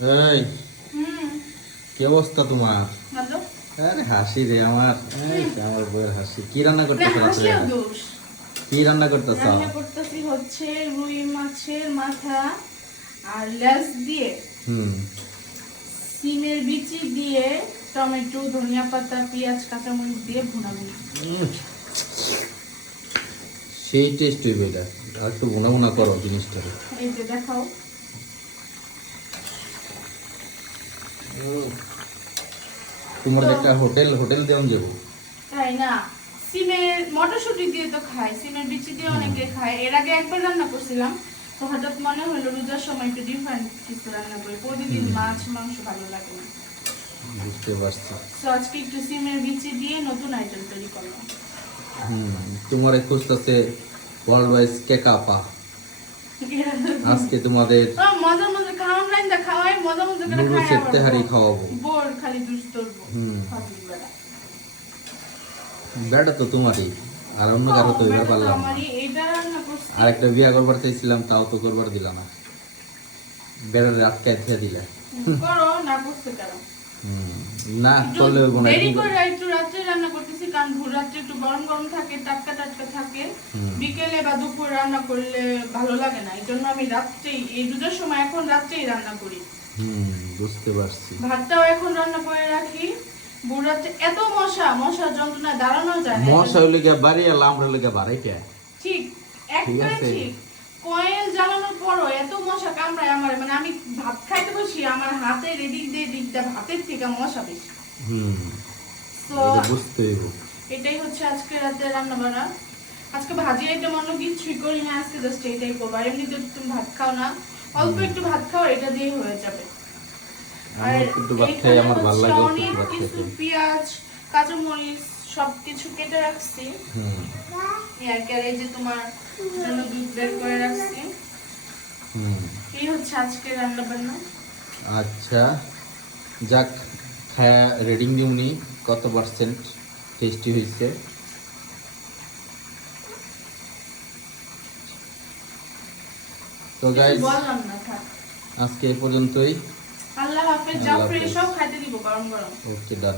এই হুম কি অবস্থা তোমার? ভালো। আরে হাসি রে আমার, এই যে আমার বউয়ের হাসি। কি রান্না না করতেছ রাত্রে? হাসলেও দোষ। কি রান্না করতেছ? রান্না করতেছি হচ্ছে রুই মাছের মাথা আর লেজ দিয়ে, হুম। সিমের বিচি দিয়ে, টমেটো, ধনিয়া পাতা, পেঁয়াজ, কাঁচামরিচ দিয়ে ভুনা ভুনা। উম, সেই টেস্ট হইবে এটা। আর একটু ভুনা ভুনা করো জিনিসটাকে। এই যে দেখাও। তোমার তো- একটা হোটেল হোটেল দেওয়া যাবো। তাই না, সিমের মটরশুঁটি দিয়ে তো খায়, সিমের বিচি দিয়ে অনেকে খায়। এর আগে একবার রান্না করছিলাম, তো হঠাৎ মনে হলো রোজার সময় একটু ডিফারেন্ট কিছু রান্না করি, প্রতিদিন মাছ মাংস ভালো লাগে না। বুঝতে পারছি। তো আজকে একটু সিমের বিচি দিয়ে নতুন আইটেম তৈরি করলাম। তোমার খুঁজতেছে ওয়ার্ল্ড ওয়াইজ কেক আপা। আজকে তোমাদের মজা মজা খাওয়ান রাইন্দা খাওয়াই, মজা মজা করে খাই। নুডলসের আবার তেহারি খাওয়াবো। বোর খালি দুষ করবো। হুম। ফাজিল বেড়া। বেটা তো তোমারই, আর অন্য কারো তো এবার বেটা তো পারলাম না। আমারই, এইটা রান্না করছি। আর একটা বিয়া করবার চাইছিলাম, তাও তো করবার দিলা না। বেড়ারে আটকায় খেয়ে দিলে। করো না, বুঝতে পারো। না চলে ওই গুণা দেরি করে একটু রাত্রে রান্না করতেছি, কারণ ভোর রাত্রে একটু গরম গরম থাকে, টাটকা টাটকা থাকে। বিকেলে বা দুপুর রান্না করলে ভালো লাগে না, এই জন্য আমি রাত্রেই, এই দুটোর সময় এখন রাত্রেই রান্না করি। বুঝতে পারছি। ভাতটাও এখন রান্না করে রাখি। ভোর রাত্রে এত মশার যন্ত্রণা দাঁড়ানো যায় না। মশা হইলে গিয়া বাড়ি, আর লাম হইলে গিয়া বাড়াই কে। ঠিক, একবারে আছে। ঠিক। কয়েল জ্বালানোর পরও এত মশা কামড়ায় আমার, মানে আমি ভাত খাইতে বসি, আমার হাতের এদিক দিয়ে দিকটা ভাতের থেকে মশা বেশি। তো এটা বুঝতে হইব। এটাই হচ্ছে আজকে রাতে রান্না বান্না। আজকে ভাজি আইটেম অন্য কিছুই করি না, আজকে জাস্ট এটাই করবো। আর এমনিতে তুমি ভাত খাও না, অল্প একটু ভাত খাও, এটা দিয়ে হয়ে যাবে। আর আমার একটু ভাত খাই, এখানে আমার ভালো হচ্ছে লাগে অনেক একটু ভাত কিছু খেতে। পেঁয়াজ, কাঁচামরিচ সবকিছু কেটে রাখছি। আর কি, আর এই যে তোমার জন্য দুধ বের করে রাখছি। এই হচ্ছে আজকে রান্না বান্না। আচ্ছা, যাক, খায়া রেডিং দিউনি কত পার্সেন্ট টেস্টি হয়েছে। তো কিছু গাইস, বললাম না, থাক। আজকে এই পর্যন্তই। আল্লাহ হাফেজ। আল্লাহ যাও হাফেজ। ফ্রেশ হও, খাইতে দিব গরম গরম। ওকে, ডান।